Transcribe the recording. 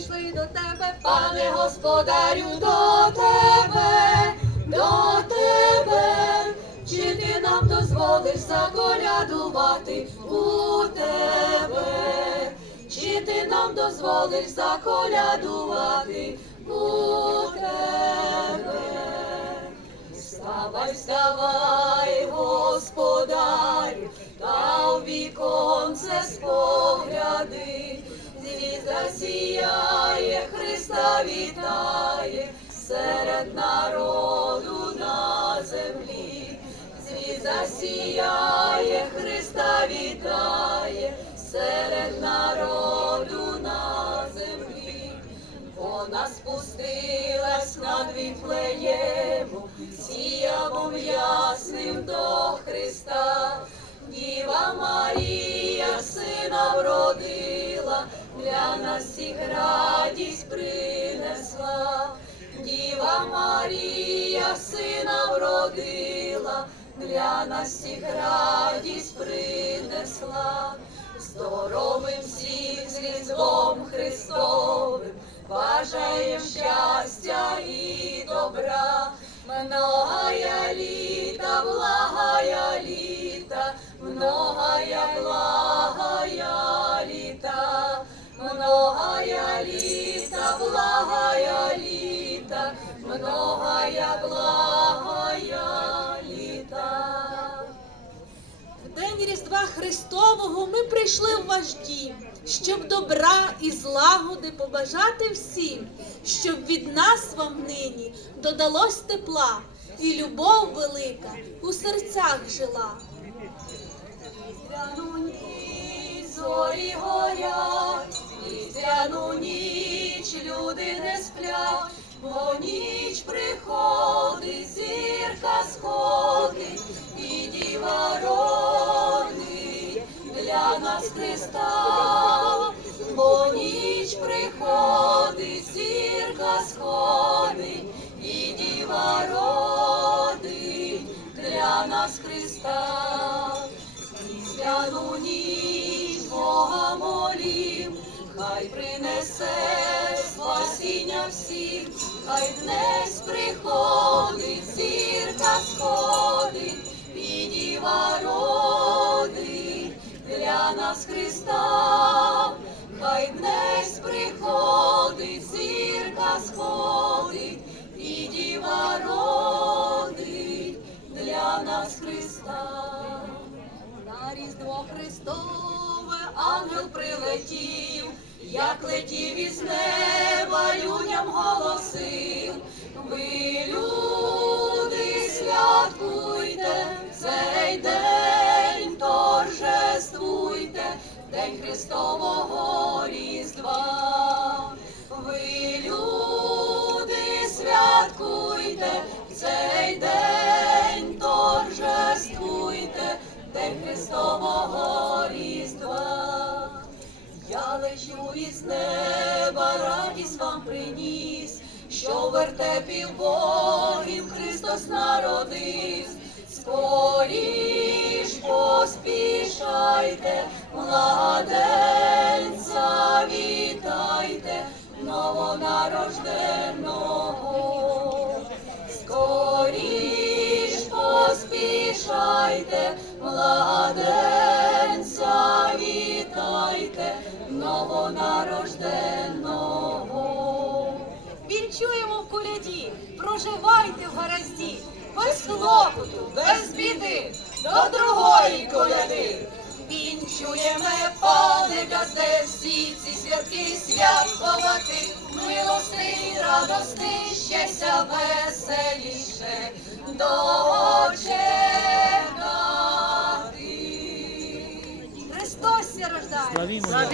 прийшли до тебе, пане господарю, до тебе, до тебе, чи ти нам дозволиш заколядувати у тебе, чи ти нам дозволиш заколядувати у тебе. Вставай, вставай, господарю, та у віконце спогляди, сіяє, Вітає, серед народу на землі, звізда сіяє, Христа вітає, серед народу на землі. Вона спустилась над Віфлеємом, сіявом ясним до Христа. Діва Марія сина вродила, для нас всіх радість принесла. Сина вродила, для нас всіх радість принесла. Здоровим всіх з Різдвом Христовим, бажаєм щастя і добра, многая літа, благая літа, многая благая літа, многая літа, благая Христового ми прийшли в ваш дім, щоб добра і злагоди побажати всім, щоб від нас вам нині додалось тепла, і любов велика у серцях жила. Зорі горять, різдвяну ніч люди не сплять, бо ніч приходить, Христа, бо ніч приходить, зірка сходить, і діва родить для нас Христа. Різдвяну ніч Бога молім, хай принесе спасіння всім, хай днес приходить, зірка сходить, і діва родить для нас сходить, і діва родить для нас Христа. На Різдво Христове ангел прилетів, як летів із неба людям голосив. Ви, люди, святкуйте цей день, торжествуйте, день Христового Різдва. Лечу із неба, радість вам приніс, що в вертепі Богів Христос народився. Скоріш поспішайте, младенця вітайте, новонарожденого. Скоріш поспішайте, младенця Вінчуємо в коляді, проживайте в гаразді, без клопоту, без біди, до другої коляди. Вінчуємо, пане газде, всі ці святки святкувати, милости, радости, щастя веселіше. Дочекати. Христос рождає.